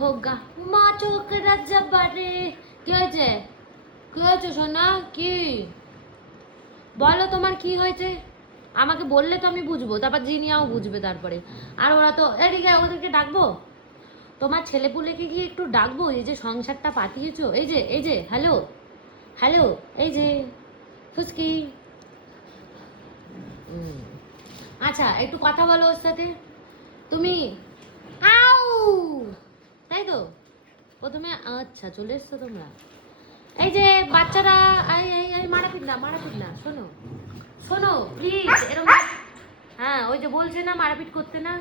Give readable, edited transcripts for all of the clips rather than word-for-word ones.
হোগা মা চোখরা জবারে। কি হয়েছে? কি হয়েছে সোনা? কি বলো, তোমার কি হয়েছে? আমাকে বললে তো আমি বুঝবো, তারপর জিনিয়াও বুঝবে তারপরে। আর ওরা তো এদিকে, ওদেরকে ডাকবো? তোমার ছেলেপুলেকে গিয়ে একটু ডাকবো? এই যে সংসারটা পাঠিয়েছো, এই যে হ্যালো হ্যালো, এই যে ফুচকি। আচ্ছা একটু কথা বলো ওর সাথে তুমি। আউ, তাই তো প্রথমে। আচ্ছা চলে এসছো তোমরা। এই যে বাচ্চারা, এই মারাপিট না, শোনো শোনো প্লিজ, এরকম। হ্যাঁ ওই যে বলছে না মারাপিট করতে না,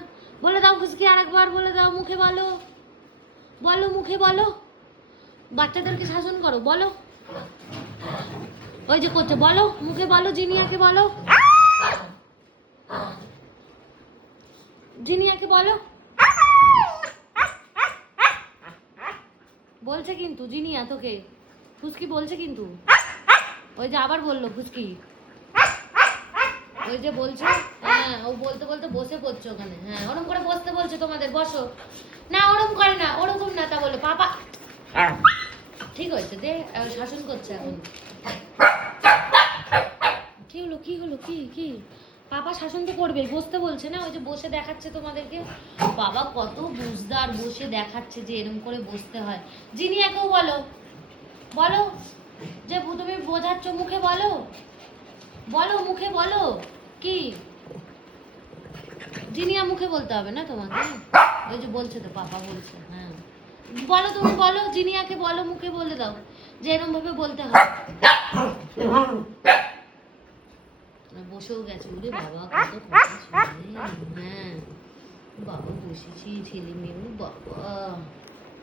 বলে দাও ফুচকি, আরেকবার বলে দাও, মুখে বলো, বলো মুখে বলো, বাচ্চাদেরকে শাসন করো, বলো। ওই যে করছে, বলো মুখে বলো, জিনিয়াকে বলো, জিনিয়াকে বলো। বলছে কিন্তু জিনিয়া তোকে, ফুচকি বলছে কিন্তু। ওই যে আবার বললো ফুচকি, ওই যে বলছে। হ্যাঁ ও বলতে বলতে বসে পড়ছে ওখানে। হ্যাঁ ওরকম করে বসতে বলছে তোমাদের, বসো না। ওরকম করে না, ওরকম না, তা বলে পাপা। ঠিক হয়েছে দে, শাসন করছে এখন। কি হলো কি হলো কি কি? পাপা শাসন তো করবে, বসতে বলছে না, ওই যে বসে দেখাচ্ছে তোমাদেরকে। বাবা কত বুঝদার, বসে দেখাচ্ছে যে এরকম করে বসতে হয়। জিনিয়াকেও বলো, বলো যে তুমি বোঝাচ্ছ, মুখে বলো, বলো মুখে বলো। কি জিনিয়া মুখে বলতে হবে না তোমাকে? ওই যে বলছে তো, পাপা বলছে। হ্যাঁ বলো, তুমি বলো, জিনিয়াকে বলো, মুখে বলে দাও যে এরকম ভাবে বলতে হয়। বসেও গেছে, ওরে বাবা কত কথা শুনে। হ্যাঁ বাবা বসেছি, ছেলে মেয়ে, বাবা